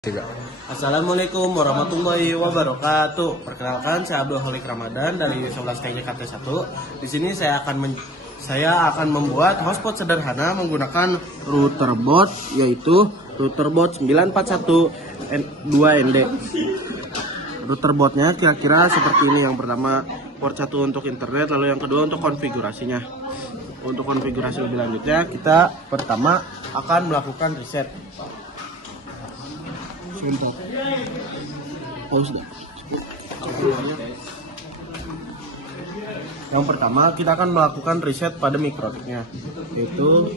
Tiga. Assalamualaikum warahmatullahi wabarakatuh. Perkenalkan, saya Abdul Holik Ramadan dari 11 TJKT 1. Di sini saya akan membuat hotspot sederhana menggunakan router bot, yaitu router bot 941 2ND. Router botnya kira-kira seperti ini. Yang pertama port 1 untuk internet, lalu yang kedua untuk konfigurasinya. Untuk konfigurasi lebih lanjutnya, kita pertama akan melakukan reset. Contoh pause dah. Yang pertama kita akan melakukan reset pada mikrotiknya, yaitu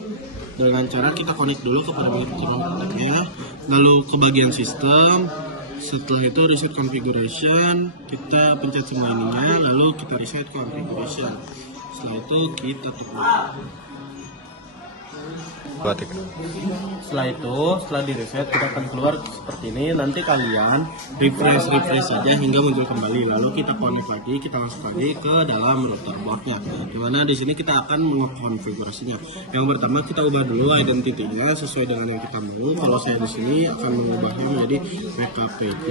dengan cara kita connect dulu kepada mikrotiknya, lalu ke bagian sistem. Setelah itu reset configuration, kita pencet semua ininya, lalu kita reset configuration. Setelah itu kita tutup. Setelah di reset kita akan keluar seperti ini. Nanti kalian refresh saja hingga muncul kembali. Lalu kita connect lagi, kita masuk lagi ke dalam router botnya. Dimana di sini kita akan mengkonfigurasinya. Yang pertama kita ubah dulu identity-nya sesuai dengan yang kita mau. Kalau saya di sini akan mengubahnya menjadi PKPG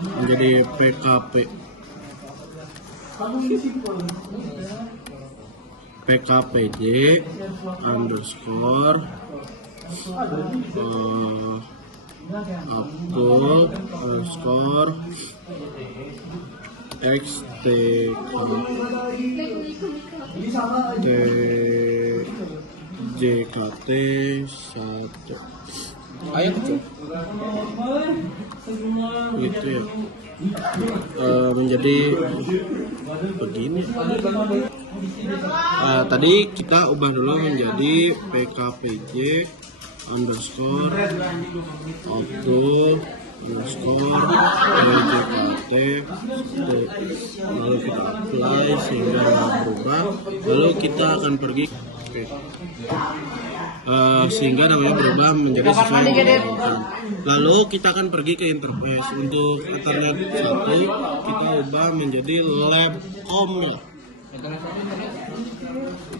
menjadi PKPG underscore Abdul underscore JKT 1. Ayo kecil. Gitu ya. Menjadi begini. Tadi kita ubah dulu menjadi PKPG underscore Abdul underscore JKT, lalu kita apply sehingga berubah. Lalu kita akan pergi sehingga namanya berubah menjadi sesuai dengan yang kita. Lalu kita akan pergi ke interface. Untuk Ethernet 1 kita ubah menjadi labcom.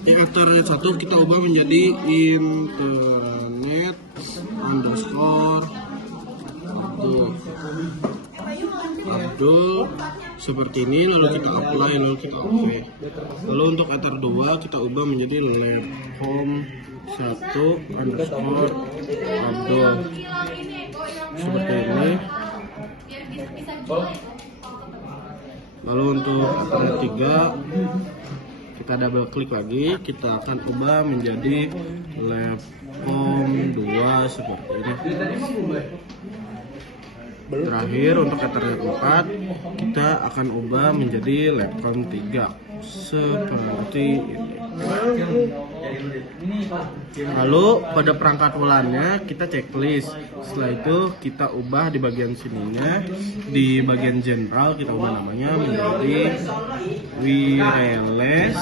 Ethernet 1 kita ubah menjadi internet underscore Abdul seperti ini. Lalu kita apply, lalu kita oke. Lalu untuk Ether 2 kita ubah menjadi labcom 1 underscore Abdul seperti ini. Lalu untuk Ethernet 3 kita double klik lagi, kita akan ubah menjadi labcom 2 seperti ini. Terakhir untuk Ethernet 4 kita akan ubah menjadi labcom 3 seperti ini. Lalu pada perangkat WLAN-nya kita checklist. Setelah itu kita ubah di bagian sininya, di bagian general kita ubah namanya menjadi wireless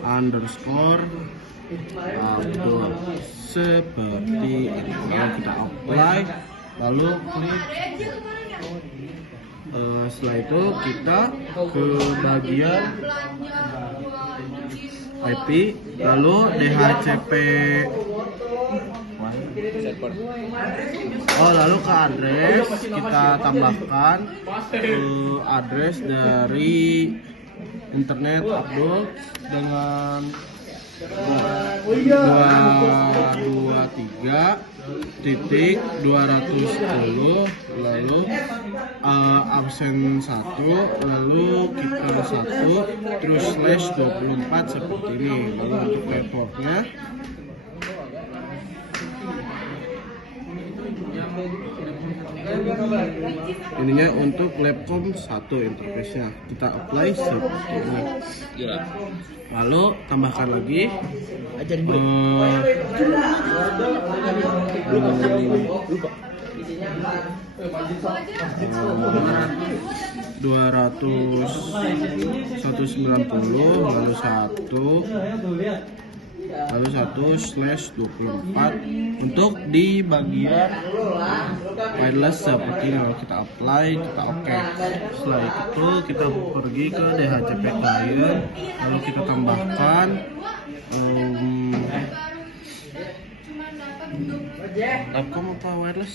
underscore Abdul seperti ini. Lalu kita apply, lalu klik. Setelah itu kita ke bagian IP, lalu DHCP, lalu ke address kita tambahkan address dari internet Abdul dengan 223.210, lalu absen 1, lalu kita 1 terus slash 24 seperti ini. Lalu untuk networknya ininya untuk labcom 1 interface-nya kita apply seperti ini. Lalu tambahkan lagi 190 lalu 1/24 untuk di bagian wireless seperti ini. Lalu kita apply, kita oke. Setelah itu kita pergi ke DHCP client, lalu kita tambahkan Telkom apa wireless?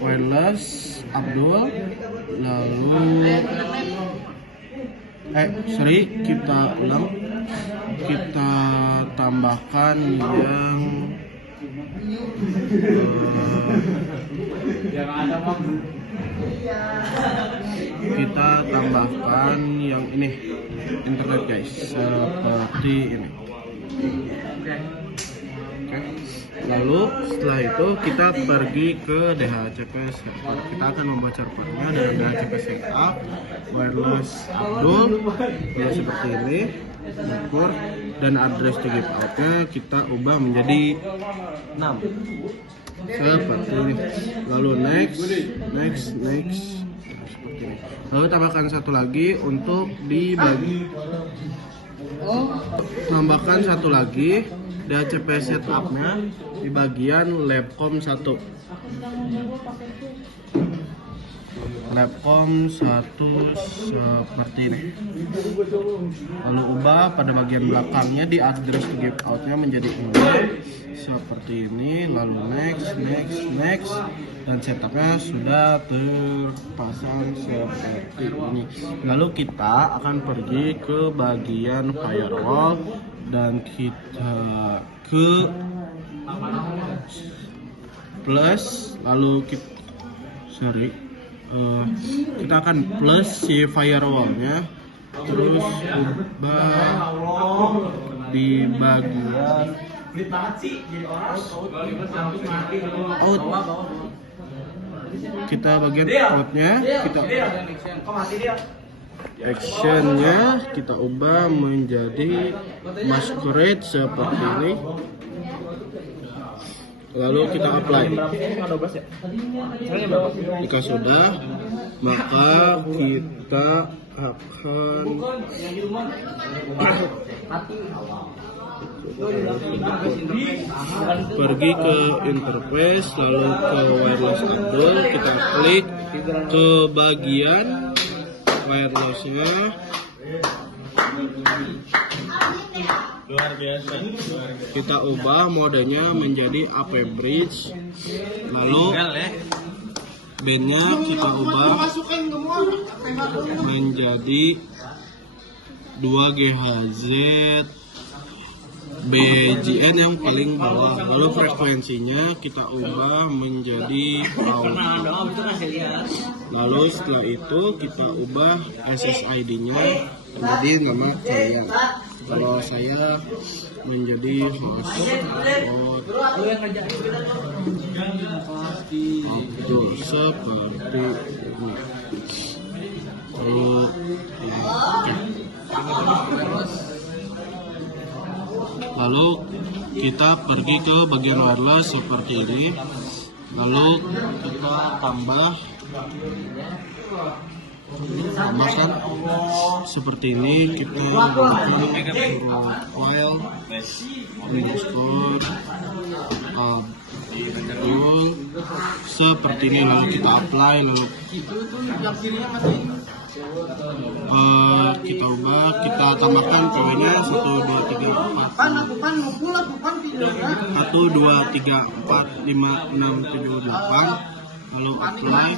Wireless Abdul, lalu kita ulang, kita tambahkan yang ini internet guys, seperti ini. Lalu setelah itu kita pergi ke DHCP Setup. Kita akan membaca reportnya dengan DHCP Setup wireless Abdul, lalu seperti ini ukur, dan address to give out-nya kita ubah menjadi 6 seperti ini. Lalu next seperti ini. Lalu tambahkan satu lagi untuk dibagi. Tambahkan satu lagi DHCP Setup-nya di bagian Labcom 1. Labcom 1 seperti ini. Lalu ubah pada bagian belakangnya di address to give out-nya menjadi 4 seperti ini. Lalu next, dan setupnya sudah terpasang seperti ini. Lalu kita akan pergi ke bagian firewall dan kita ke plus, lalu kita akan plus si firewallnya, terus ubah di bagian out. Kita bagian outnya, kita actionnya kita ubah menjadi masquerade seperti ini. Lalu kita apply. Jika sudah, maka kita akan pergi ke interface, lalu ke wireless Abdul, kita klik ke bagian wirelessnya. Luar biasa. Kita ubah modenya menjadi AP Bridge, lalu bandnya kita ubah menjadi 2 GHz BGN yang paling bawah. Lalu frekuensinya kita ubah menjadi out. Lalu setelah itu kita ubah SSID-nya menjadi nama kalian. Kalau saya menjadi host itu seperti ini. Lalu kita pergi ke bagian wireless seperti ini. Lalu kita tambahkan seperti ini. Kita file underscore Abdul seperti ini. Lalu kita apply, lalu kita ubah, kita tambahkan PW-nya 1 2 3 4 5 6 7 8, lalu apply.